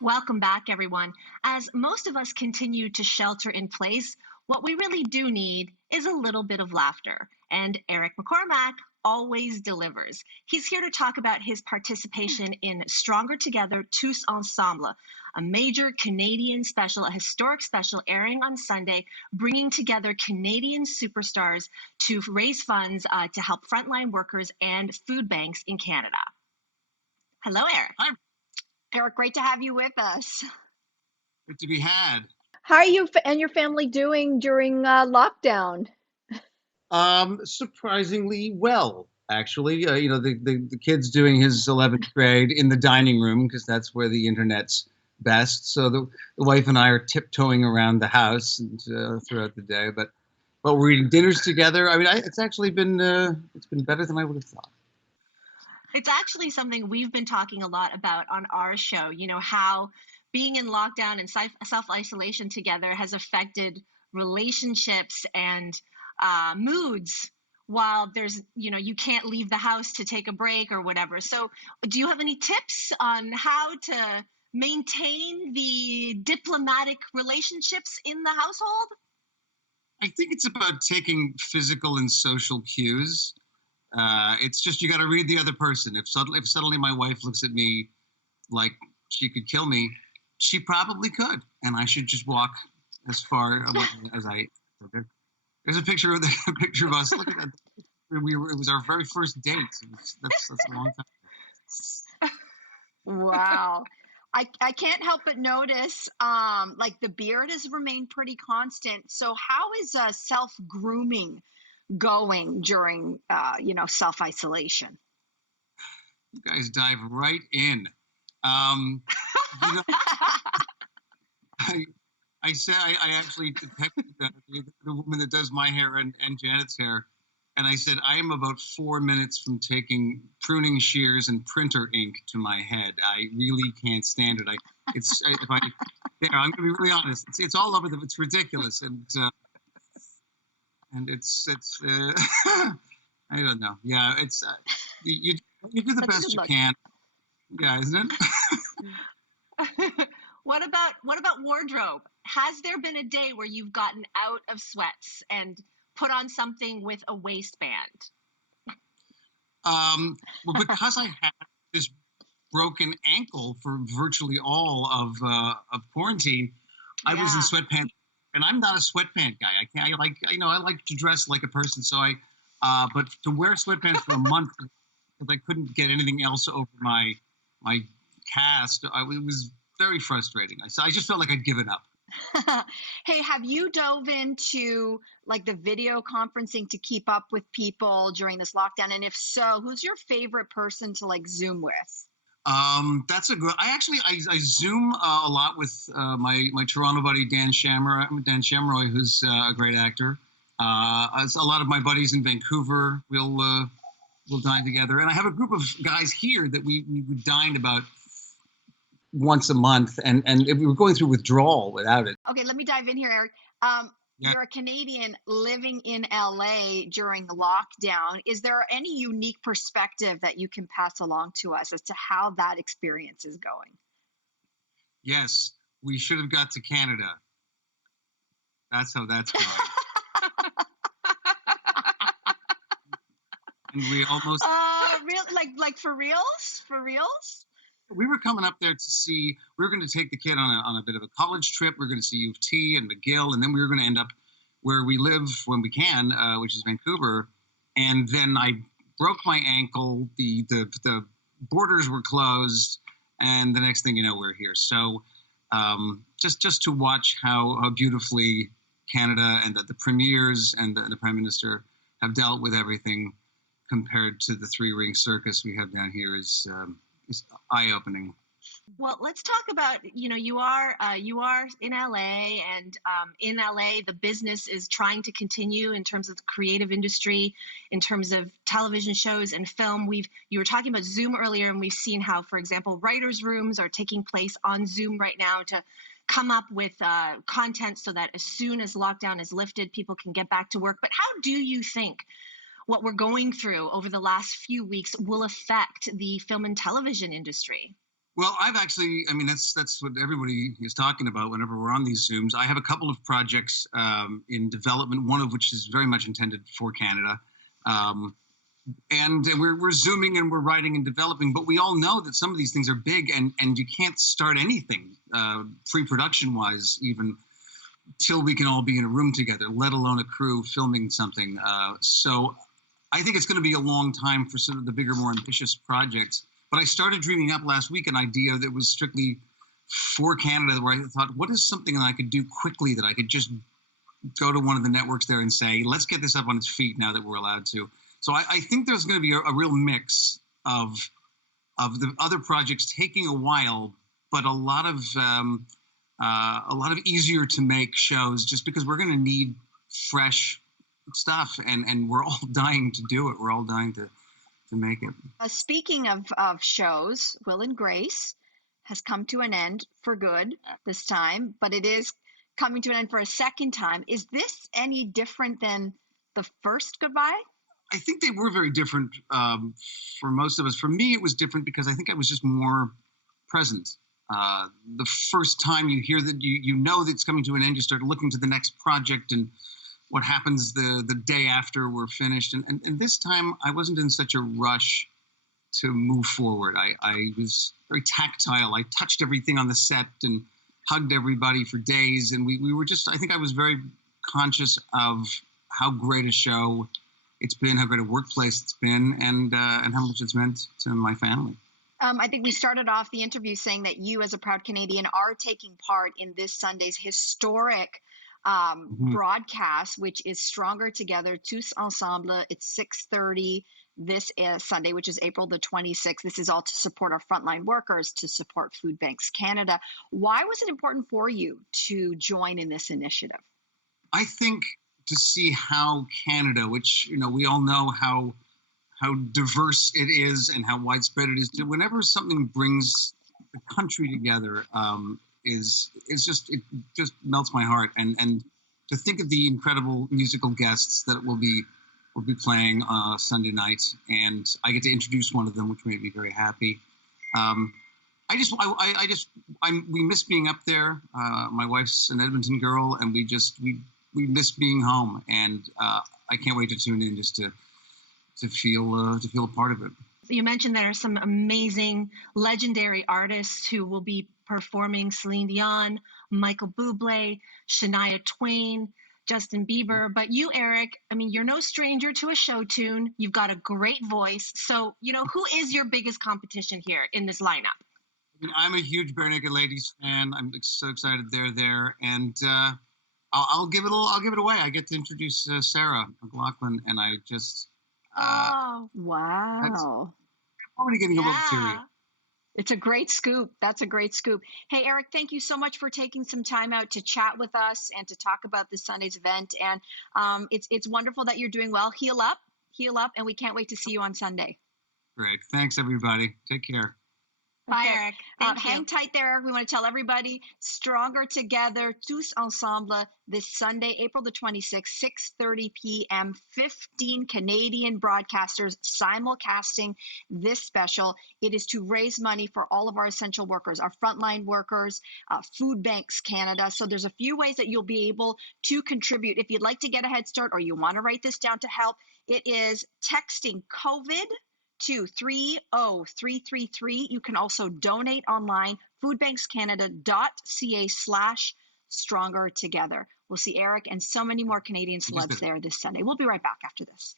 Welcome back, everyone. As most of us continue to shelter in place, what we really do need is a little bit of laughter. And Eric McCormack always delivers. He's here to talk about his participation in Stronger Together, Tous Ensemble, a major Canadian special, a historic special airing on Sunday, bringing together Canadian superstars to raise funds to help frontline workers and food banks in Canada. Hello, Eric. Hi, Eric, great to have you with us. good to be had. How are you and your family doing during lockdown? Surprisingly well, actually. The kid's doing his 11th grade in the dining room because that's where the internet's best. So the wife and I are tiptoeing around the house and throughout the day, but we're eating dinners together. I mean, it's actually been it's been better than I would have thought. It's actually something we've been talking a lot about on our show, how being in lockdown and self-isolation together has affected relationships and moods while you can't leave the house to take a break or whatever. So do you have any tips on how to maintain the diplomatic relationships in the household? I think it's about taking physical and social cues. It's just you got to read the other person. If suddenly my wife looks at me like she could kill me, she probably could, and I should just walk as far away as I. There's a picture of a picture of us. Look at that. It was our very first date. That's a long time. Wow. I can't help but notice like the beard has remained pretty constant. So how is self-grooming going during self-isolation? You guys dive right in. You know, I said I actually texted the woman that does my hair and Janet's hair, and I said I am about 4 minutes from taking pruning shears and printer ink to my head. I really can't stand it. I'm gonna be really honest. It's all over the. It's ridiculous, and it's I don't know. Yeah, it's you do the best you can. Yeah, isn't it? What about wardrobe? Has there been a day where you've gotten out of sweats and put on something with a waistband? Well, because I had this broken ankle for virtually all of quarantine, I was in sweatpants, and I'm not a sweatpant guy. I like to dress like a person. So but to wear sweatpants for a month because I couldn't get anything else over my cast, it was very frustrating. I just felt like I'd given up. Hey, have you dove into like the video conferencing to keep up with people during this lockdown? And if so, who's your favorite person to like Zoom with? That's a good. I Zoom a lot with my Toronto buddy Dan Shamroy, who's a great actor. A lot of my buddies in Vancouver, we'll dine together, and I have a group of guys here that we would dine about once a month, and we were going through withdrawal without it. Okay, let me dive in here, Eric. You're a Canadian living in LA during the lockdown. Is there any unique perspective that you can pass along to us as to how that experience is going? Yes, we should have got to Canada. That's how that's going. And we almost really like for reals? For reals? We were coming up there to see. We were going to take the kid on a bit of a college trip. We were going to see U of T and McGill, and then we were going to end up where we live when we can, which is Vancouver. And then I broke my ankle. The borders were closed, and the next thing you know, we're here. So just to watch how beautifully Canada and the premiers and the Prime Minister have dealt with everything compared to the three-ring circus we have down here is eye-opening. Well, let's talk about, you are in LA, and in LA, the business is trying to continue in terms of the creative industry, in terms of television shows and film. You were talking about Zoom earlier, and we've seen how, for example, writers' rooms are taking place on Zoom right now to come up with content so that as soon as lockdown is lifted, people can get back to work. But how do you think what we're going through over the last few weeks will affect the film and television industry? Well, I mean, that's what everybody is talking about whenever we're on these Zooms. I have a couple of projects in development, one of which is very much intended for Canada. Um, and we're Zooming and we're writing and developing, but we all know that some of these things are big, and you can't start anything pre-production wise even till we can all be in a room together, let alone a crew filming something. So I think it's going to be a long time for sort of the bigger, more ambitious projects. But I started dreaming up last week an idea that was strictly for Canada, where I thought, what is something that I could do quickly, that I could just go to one of the networks there and say, let's get this up on its feet now that we're allowed to. So I think there's going to be a real mix of the other projects taking a while, but a lot of easier to make shows, just because we're going to need fresh stuff, and we're all dying to do it. We're all dying to make it. Speaking of shows, Will and Grace has come to an end for good this time, but it is coming to an end for a second time. Is this any different than the first goodbye? I think they were very different for most of us. For me, it was different because I think I was just more present. The first time you hear that, you know that it's coming to an end, you start looking to the next project and what happens the day after we're finished. And this time, I wasn't in such a rush to move forward. I was very tactile. I touched everything on the set and hugged everybody for days. And we were just, I think I was very conscious of how great a show it's been, how great a workplace it's been, and how much it's meant to my family. I think we started off the interview saying that you, as a proud Canadian, are taking part in this Sunday's historic broadcast, which is Stronger Together, Tous Ensemble. It's 6:30 this Sunday, which is April the 26th. This is all to support our frontline workers, to support Food Banks Canada. Why was it important for you to join in this initiative? I think to see how Canada, which, we all know how diverse it is and how widespread it is, whenever something brings the country together, it just melts my heart. And to think of the incredible musical guests that will be playing Sunday night, and I get to introduce one of them, which made me very happy. We miss being up there. My wife's an Edmonton girl, and we miss being home, and I can't wait to tune in just to feel a part of it. You mentioned there are some amazing, legendary artists who will be performing: Celine Dion, Michael Bublé, Shania Twain, Justin Bieber. But you, Eric, I mean, you're no stranger to a show tune. You've got a great voice. So, who is your biggest competition here in this lineup? I'm a huge Bare Naked Ladies fan. I'm so excited they're there, and I'll give it away. I get to introduce Sarah McLachlan, and I just. Oh, wow. I'm already getting a little teary. It's a great scoop. That's a great scoop. Hey, Eric, thank you so much for taking some time out to chat with us and to talk about this Sunday's event. And it's wonderful that you're doing well. Heal up, and we can't wait to see you on Sunday. Great. Thanks, everybody. Take care. Bye, Eric. Hang tight there, Eric. We want to tell everybody, Stronger Together, Tous Ensemble, this Sunday, April the 26th, 6:30 p.m., 15 Canadian broadcasters simulcasting this special. It is to raise money for all of our essential workers, our frontline workers, Food Banks Canada. So there's a few ways that you'll be able to contribute. If you'd like to get a head start or you want to write this down to help, it is texting COVID to 30333. You can also donate online, foodbankscanada.ca/Stronger Together. We'll see Eric and so many more Canadian celebs there this Sunday. We'll be right back after this.